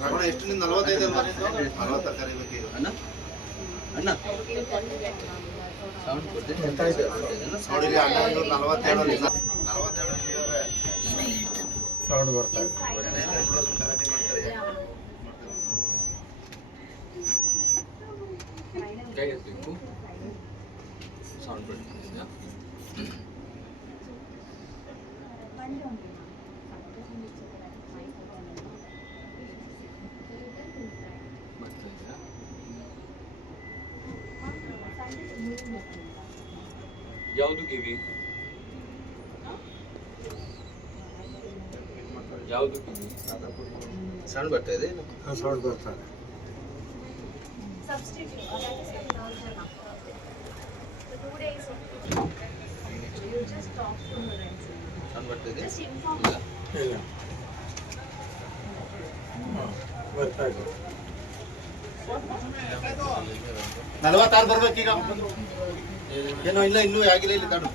ರಮಣ ಎಷ್ಟು ನಿಂದ ನಲವತ್ತೈದು ನಲವತ್ತ ತರಕಾರಿ ಈಗ ಅಣ್ಣ ಅಣ್ಣ. ಸೌಂಡ್ ಬರ್ತಾ ಇದೆ ಸೌಂಡ್ ಬರ್ತಾ ಯಾವುದು ಕಿವಿ ಯಾವುದು ಕಿವಿ ಸೌಂಡ್ ಬರ್ತಾ ಇದೆ ಸೌಂಡ್ ಬರ್ತಾ ಇದೆ substitute or that is an alternate. The two days of you just talk to her and say, sound ಬರ್ತಾ ಇದೆ just inform ಇಲ್ಲ ಇಲ್ಲ ಬರ್ತಾ ಇದೆ ನಲವತ್ತಾರು ಬರ್ಬೇಕೀಗ ಏನೋ ಇಲ್ಲ, ಇನ್ನೂ ಆಗಿಲ್ಲ, ಇಲ್ಲಿ ಕಾಡು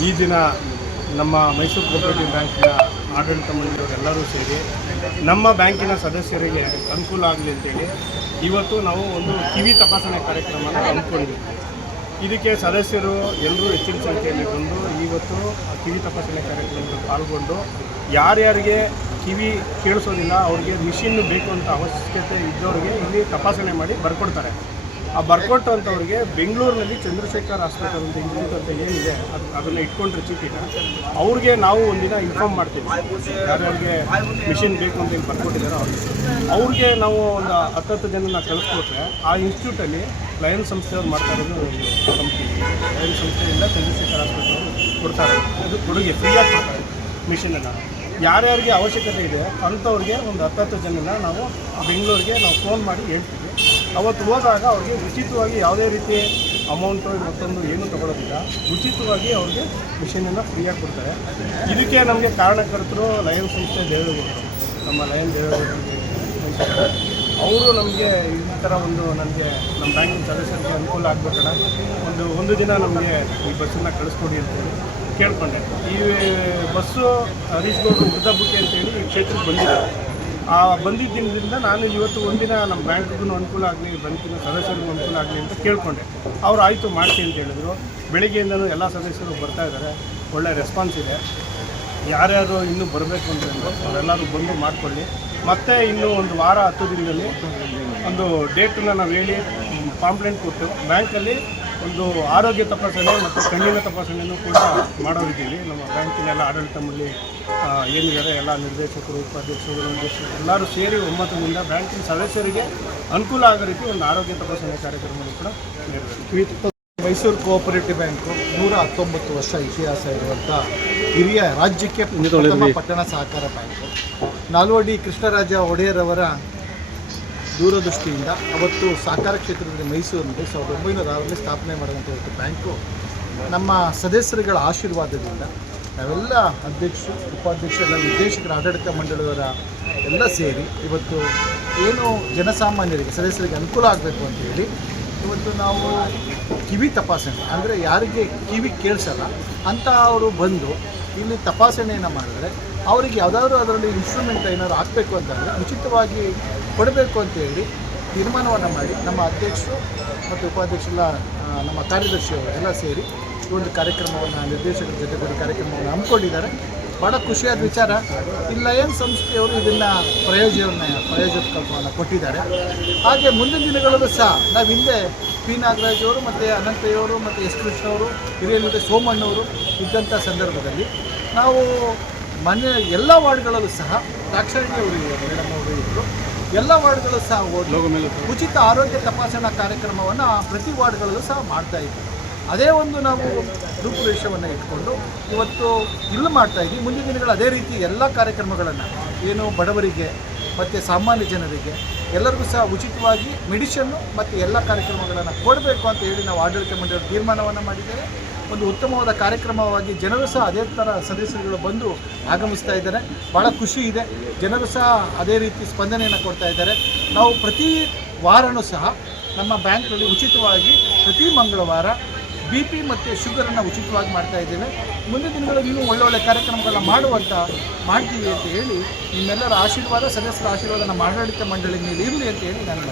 ಈ ದಿನ ನಮ್ಮ ಮೈಸೂರು ಕೋಪರೇಟಿವ್ ಬ್ಯಾಂಕಿನ ಆಡಳಿತ ಮಂಡಳಿಯವರೆಲ್ಲರೂ ಸೇರಿ ನಮ್ಮ ಬ್ಯಾಂಕಿನ ಸದಸ್ಯರಿಗೆ ಅನುಕೂಲ ಆಗಲಿ ಅಂತೇಳಿ ಇವತ್ತು ನಾವು ಒಂದು ಕಿವಿ ತಪಾಸಣೆ ಕಾರ್ಯಕ್ರಮನ ಹಮ್ಮಿಕೊಂಡಿದ್ದೀವಿ. ಇದಕ್ಕೆ ಸದಸ್ಯರು ಎಲ್ಲರೂ ಹೆಚ್ಚಿನ ಸಂಖ್ಯೆಯಲ್ಲಿ ಬಂದು ಇವತ್ತು ಕಿವಿ ತಪಾಸಣೆ ಕಾರ್ಯಕ್ರಮದಲ್ಲಿ ಪಾಲ್ಗೊಂಡು ಯಾರ್ಯಾರಿಗೆ ಕಿವಿ ಕೇಳಿಸೋದಿಲ್ಲ, ಅವ್ರಿಗೆ ಮಿಷಿನ್ ಬೇಕು ಅಂತ ಅವಶ್ಯಕತೆ ಇದ್ದವ್ರಿಗೆ ಇಲ್ಲಿ ತಪಾಸಣೆ ಮಾಡಿ ಬರ್ಕೊಡ್ತಾರೆ. ಆ ಬರ್ಕೊಟ್ಟಂಥವ್ರಿಗೆ ಬೆಂಗಳೂರಿನಲ್ಲಿ ಚಂದ್ರಶೇಖರ್ ಆಸ್ಪತ್ರೆ ಅಂತ ಇನ್ಸ್ಟಿಟ್ಯೂಟ್ ಅಂತ ಏನಿದೆ ಅದು ಅದನ್ನು ಇಟ್ಕೊಂಡ್ರೆ ಚೀಟಿನ ಅವ್ರಿಗೆ ನಾವು ಒಂದಿನ ಇನ್ಫಾರ್ಮ್ ಮಾಡ್ತೀವಿ. ಯಾರ್ಯಾರಿಗೆ ಮಿಷಿನ್ ಬೇಕು ಅಂತ ಏನು ಬರ್ಕೊಟ್ಟಿದ್ದಾರೋ ಅವ್ರಿಗೆ. ಅವ್ರಿಗೆ ನಾವು ಒಂದು ಹತ್ತತ್ತು ಜನನ ಕಳಿಸ್ಕೊಟ್ರೆ ಆ ಇನ್ಸ್ಟಿಟ್ಯೂಟಲ್ಲಿ ಲಯನ್ ಸಂಸ್ಥೆಯವ್ರು ಮಾಡ್ತಾ ಇರೋದು ಕಂಪ್ನಿ ಲಯನ್ ಸಂಸ್ಥೆಯಿಂದ ಚಂದ್ರಶೇಖರ್ ಆಸ್ಪತ್ರೆ ಕೊಡ್ತಾರೆ. ಅದು ಕೊಡುಗೆ ಫ್ರೀಯಾಗಿ ಕೊಡ್ತಾರೆ ಮಿಷಿನನ್ನು ಯಾರ್ಯಾರಿಗೆ ಅವಶ್ಯಕತೆ ಇದೆ ಅಂಥವ್ರಿಗೆ ಒಂದು ಹತ್ತತ್ತು ಜನನ ನಾವು ಬೆಂಗಳೂರಿಗೆ ನಾವು ಫೋನ್ ಮಾಡಿ ಹೇಳ್ತೀವಿ. ಅವತ್ತು ಹೋದಾಗ ಅವ್ರಿಗೆ ಉಚಿತವಾಗಿ ಯಾವುದೇ ರೀತಿ ಅಮೌಂಟು ಮತ್ತೊಂದು ಏನು ತಗೊಳ್ಳೋದಿಲ್ಲ ಉಚಿತವಾಗಿ ಅವ್ರಿಗೆ ಮಿಷಿನನ್ನು ಫ್ರೀಯಾಗಿ ಕೊಡ್ತಾರೆ. ಇದಕ್ಕೆ ನಮಗೆ ಕಾರಣಕರ್ತರು ಲಯನ್ ಸಂಸ್ಥೆ ದೇವೇಗೌಡರು. ನಮ್ಮ ಲಯನ್ ದೇವೇಗೌಡರು. ಅವರು ನಮಗೆ ಈ ಥರ ಒಂದು ನನಗೆ ನಮ್ಮ ಬ್ಯಾಂಕಿನ ಸದಸ್ಯರಿಗೆ ಅನುಕೂಲ ಆಗಬೇಕಣ್ಣ ಒಂದು ಒಂದು ದಿನ ನಮಗೆ ಈ ಬಸ್ಸನ್ನು ಕಳಿಸ್ಕೊಡಿ ಅಂತೇಳಿ. ಕೇಳ್ಕೊಂಡೆ. ಈ ಬಸ್ಸು ಹರೀಶ್ ಗೌಡ್ರು ಅಂತ ಅಂತೇಳಿ ಈ ಕ್ಷೇತ್ರಕ್ಕೆ ಬಂದಿದೆ ಆ ಬಂದಿದ್ದ ದಿನದಿಂದ ನಾನು ಇವತ್ತು ಒಂದಿನ ನಮ್ಮ ಬ್ಯಾಂಕ್ಗೂ ಅನುಕೂಲ ಆಗಲಿ, ಬ್ಯಾಂಕಿನ ಸದಸ್ಯರಿಗೂ ಅನುಕೂಲ ಆಗಲಿ ಅಂತ ಕೇಳ್ಕೊಂಡೆ. ಅವ್ರು ಆಯಿತು ಮಾಡ್ತೀನಿ ಅಂತ ಹೇಳಿದರು. ಬೆಳಿಗ್ಗೆಯಿಂದನೂ ಎಲ್ಲ ಸದಸ್ಯರು ಬರ್ತಾ ಇದ್ದಾರೆ. ಒಳ್ಳೆ ರೆಸ್ಪಾನ್ಸ್ ಇದೆ. ಯಾರ್ಯಾರು ಇನ್ನೂ ಬರಬೇಕು ಅಂತ ಅವರೆಲ್ಲರೂ ಬಂದು ಮಾಡಿಕೊಳ್ಳಿ. ಮತ್ತೆ ಇನ್ನೂ ಒಂದು ವಾರ ಹತ್ತು ದಿನದಲ್ಲಿ ಒಂದು ಡೇಟನ್ನು ನಾವು ಹೇಳಿ ಕಾಂಪ್ಲೇಂಟ್ ಕೊಟ್ಟು, ಬ್ಯಾಂಕಲ್ಲಿ ಒಂದು ಆರೋಗ್ಯ ತಪಾಸಣೆ ಮತ್ತು ಕಣ್ಣಿನ ತಪಾಸಣೆಯನ್ನು ಕೂಡ ಮಾಡೋರಿದ್ದೀವಿ ನಮ್ಮ ಬ್ಯಾಂಕಿನೆಲ್ಲ ಆಡಳಿತ ಮಂಡಳಿ ಏನಿದ್ದಾರೆ ಎಲ್ಲ ನಿರ್ದೇಶಕರು ಉಪಾಧ್ಯಕ್ಷರು ನಿರ್ದೇಶಕರು ಎಲ್ಲರೂ ಸೇರಿ ಒಮ್ಮತದಿಂದ ಬ್ಯಾಂಕಿನ ಸದಸ್ಯರಿಗೆ ಅನುಕೂಲ ಆಗೋ ರೀತಿ ಒಂದು ಆರೋಗ್ಯ ತಪಾಸಣೆ ಕಾರ್ಯಕ್ರಮವನ್ನು ಕೂಡ ನೆರವೇರಿಸ್ತೀವಿ ಮೈಸೂರು ಕೋಆಪರೇಟಿವ್ ಬ್ಯಾಂಕು ನೂರ ಹತ್ತೊಂಬತ್ತು ವರ್ಷ ಇತಿಹಾಸ ಇರುವಂಥ ಹಿರಿಯ ರಾಜ್ಯಕ್ಕೆ ಪಟ್ಟಣ ಸಹಕಾರ ಬ್ಯಾಂಕು. ನಾಲ್ವಡಿ ಕೃಷ್ಣರಾಜ ಒಡೆಯರವರ ದೂರದೃಷ್ಟಿಯಿಂದ ಅವತ್ತು ಸಹಕಾರ ಕ್ಷೇತ್ರದಲ್ಲಿ ಮೈಸೂರಿನಲ್ಲಿ ಸಾವಿರದ ಒಂಬೈನೂರ ಆರರಲ್ಲಿ ಸ್ಥಾಪನೆ ಮಾಡಿದಂಥ ಒಂದು ಬ್ಯಾಂಕು. ನಮ್ಮ ಸದಸ್ಯರುಗಳ ಆಶೀರ್ವಾದದಿಂದ ನಾವೆಲ್ಲ ಅಧ್ಯಕ್ಷರು, ಉಪಾಧ್ಯಕ್ಷರು, ಎಲ್ಲ ನಿರ್ದೇಶಕರ, ಆಡಳಿತ ಮಂಡಳಿಯವರ ಎಲ್ಲ ಸೇರಿ ಇವತ್ತು ಏನು ಜನಸಾಮಾನ್ಯರಿಗೆ, ಸದಸ್ಯರಿಗೆ ಅನುಕೂಲ ಆಗಬೇಕು ಅಂತ ಹೇಳಿ ಇವತ್ತು ನಾವು ಕಿವಿ ತಪಾಸಣೆ, ಅಂದರೆ ಯಾರಿಗೆ ಕಿವಿ ಕೇಳಿಸಲ್ಲ ಅಂತ ಅವರು ಬಂದು ಇಲ್ಲಿ ತಪಾಸಣೆಯನ್ನು ಮಾಡಿದ್ರೆ ಅವರಿಗೆ ಯಾವುದಾದ್ರೂ ಅದರಲ್ಲಿ ಇನ್ಸ್ಟ್ರೂಮೆಂಟ್ ಏನಾದ್ರು ಹಾಕಬೇಕು ಅಂತಂದರೆ ಉಚಿತವಾಗಿ ಕೊಡಬೇಕು ಅಂತ ಹೇಳಿ ತೀರ್ಮಾನವನ್ನು ಮಾಡಿ ನಮ್ಮ ಅಧ್ಯಕ್ಷರು ಮತ್ತು ಉಪಾಧ್ಯಕ್ಷರೆಲ್ಲ ನಮ್ಮ ಕಾರ್ಯದರ್ಶಿಯವರು ಎಲ್ಲ ಸೇರಿ ಒಂದು ಕಾರ್ಯಕ್ರಮವನ್ನು, ನಿರ್ದೇಶಕರ ಒಂದು ಕಾರ್ಯಕ್ರಮವನ್ನು ಹಮ್ಮಿಕೊಂಡಿದ್ದಾರೆ. ಭಾಳ ಖುಷಿಯಾದ ವಿಚಾರ. ಈ ಲಯನ್ ಸಂಸ್ಥೆಯವರು ಇದನ್ನು ಪ್ರಯೋಜನ ಪ್ರಯೋಜಕತ್ವವನ್ನು ಕೊಟ್ಟಿದ್ದಾರೆ. ಹಾಗೆ ಮುಂದಿನ ದಿನಗಳಲ್ಲೂ ಸಹ ನಾವು ಹಿಂದೆ ಪಿ ನಾಗರಾಜ್ ಅವರು ಮತ್ತು ಅನಂತಯ್ಯವರು ಮತ್ತು ಎಸ್ ಕೃಷ್ಣ ಅವರು ಹಿರಿಯಲ್ಲಿದೆ ಸೋಮಣ್ಣವರು ಇದ್ದಂಥ ಸಂದರ್ಭದಲ್ಲಿ ನಾವು ಮನೆ ಎಲ್ಲ ವಾರ್ಡ್ಗಳಲ್ಲೂ ಸಹ ದಾಕ್ಷಾಯಿಣಿ ಅವರು ಮೇಡಮ್ ಅವರು ಇದ್ದರು ಎಲ್ಲ ವಾರ್ಡ್ಗಳಲ್ಲೂ ಸಹ ಉಚಿತ ಆರೋಗ್ಯ ತಪಾಸಣಾ ಕಾರ್ಯಕ್ರಮವನ್ನು ಪ್ರತಿ ವಾರ್ಡ್ಗಳಲ್ಲೂ ಸಹ ಮಾಡ್ತಾ ಇದ್ದರು ಅದೇ ಒಂದು ನಾವು ರೂಪುರೇಷವನ್ನು ಇಟ್ಕೊಂಡು ಇವತ್ತು ಇಲ್ಲಿ ಮಾಡ್ತಾ ಇದ್ದೀವಿ ಮುಂದಿನ ದಿನಗಳು ಅದೇ ರೀತಿ ಎಲ್ಲ ಕಾರ್ಯಕ್ರಮಗಳನ್ನು ಏನು ಬಡವರಿಗೆ ಮತ್ತು ಸಾಮಾನ್ಯ ಜನರಿಗೆ ಎಲ್ಲರಿಗೂ ಸಹ ಉಚಿತವಾಗಿ ಮೆಡಿಷನ್ನು ಮತ್ತು ಎಲ್ಲ ಕಾರ್ಯಕ್ರಮಗಳನ್ನು ಕೊಡಬೇಕು ಅಂತ ಹೇಳಿ ನಾವು ಆಡಳಿತ ಮಂಡಳಿ ತೀರ್ಮಾನವನ್ನು ಮಾಡಿದ್ದೇವೆ. ಒಂದು ಉತ್ತಮವಾದ ಕಾರ್ಯಕ್ರಮವಾಗಿ ಜನರು ಸಹ ಅದೇ ಥರ ಸದಸ್ಯರುಗಳು ಬಂದು ಆಗಮಿಸ್ತಾ ಇದ್ದಾರೆ. ಭಾಳ ಖುಷಿ ಇದೆ. ಜನರು ಸಹ ಅದೇ ರೀತಿ ಸ್ಪಂದನೆಯನ್ನು ಕೊಡ್ತಾ ಇದ್ದಾರೆ. ನಾವು ಪ್ರತಿ ವಾರನೂ ಸಹ ನಮ್ಮ ಬ್ಯಾಂಕ್ನಲ್ಲಿ ಉಚಿತವಾಗಿ ಪ್ರತಿ ಮಂಗಳವಾರ ಬಿ ಪಿ ಮತ್ತು ಶುಗರನ್ನು ಉಚಿತವಾಗಿ ಮಾಡ್ತಾ ಇದ್ದೇವೆ. ಮುಂದಿನ ದಿನಗಳಲ್ಲಿ ಇನ್ನೂ ಒಳ್ಳೊಳ್ಳೆ ಕಾರ್ಯಕ್ರಮಗಳನ್ನ ಮಾಡುವಂಥ ಮಾಡ್ತೀವಿ ಅಂತ ಹೇಳಿ ನಿಮ್ಮೆಲ್ಲರ ಆಶೀರ್ವಾದ, ಸದಸ್ಯರ ಆಶೀರ್ವಾದ ನಮ್ಮ ಆಡಳಿತ ಮಂಡಳಿ ಮೇಲೆ ಇರಲಿ ಅಂತ ಹೇಳಿ ನಾನು